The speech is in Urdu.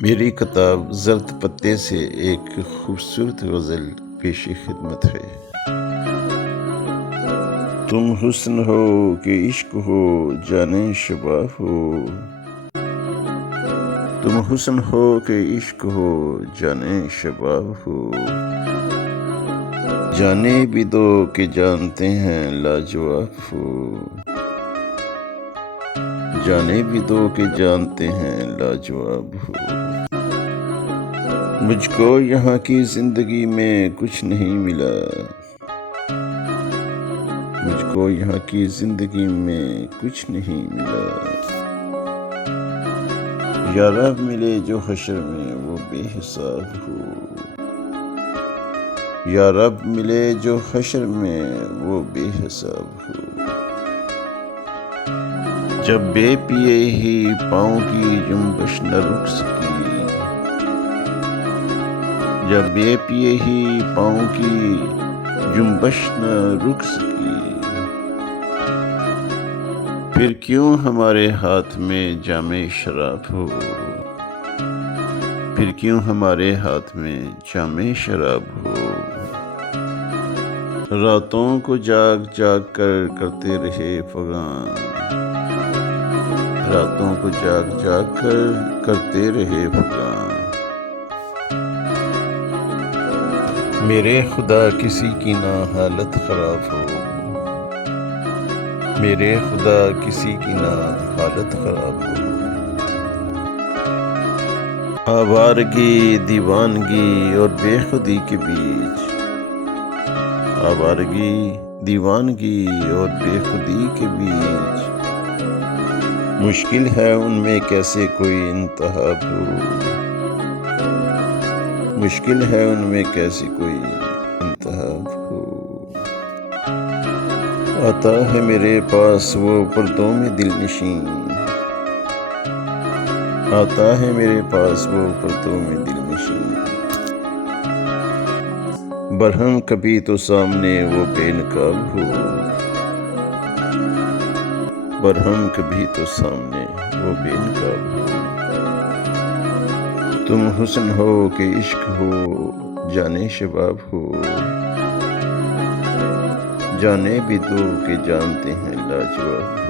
میری کتاب زرد پتے سے ایک خوبصورت غزل پیش خدمت ہے۔ تم حسن ہو کہ عشق ہو جانے شباب ہو، تم حسن ہو کہ عشق ہو جانے شباب ہو، جانے بھی دو کہ جانتے ہیں لاجواب ہو، جانے بھی دو کہ جانتے ہیں لاجواب ہو۔ مجھ کو یہاں کی زندگی میں کچھ نہیں ملا، مجھ کو یہاں کی زندگی میں کچھ نہیں ملا، یا رب ملے جو حشر میں وہ بے حساب ہو، یا رب ملے جو حشر میں وہ بے حساب ہو۔ جب بے پیے ہی پاؤں کی جنبش نہ رک سکی، جب بے پیے ہی پاؤں کی جنبش نہ رک سکی، پھر کیوں ہمارے ہاتھ میں جام شراب ہو، پھر کیوں ہمارے ہاتھ میں جام شراب ہو۔ راتوں کو جاگ جاگ کر کرتے رہے فغاں، راتوں کو جاگ جاگ کر کرتے رہے فغاں، میرے خدا کسی کی نہ حالت خراب ہو، میرے خدا کسی کی نہ حالت خراب ہو۔ آوارگی دیوانگی اور بے خودی کے بیچ، آوارگی دیوانگی اور بے خودی کے بیچ، مشکل ہے ان میں کیسے کوئی انتہاب ہو، مشکل ہے ان میں کیسے کوئی انتہاب ہو۔ آتا ہے میرے پاس وہ پردوں میں دل نشین، آتا ہے میرے پاس وہ پردوں میں دل نشین، برہم کبھی تو سامنے وہ بے نقاب ہو، برہم کبھی تو سامنے وہ بے نقاب ہو۔ تم حسن ہو کہ عشق ہو جانے شباب ہو، جانے بھی دو کہ جانتے ہیں لاجواب۔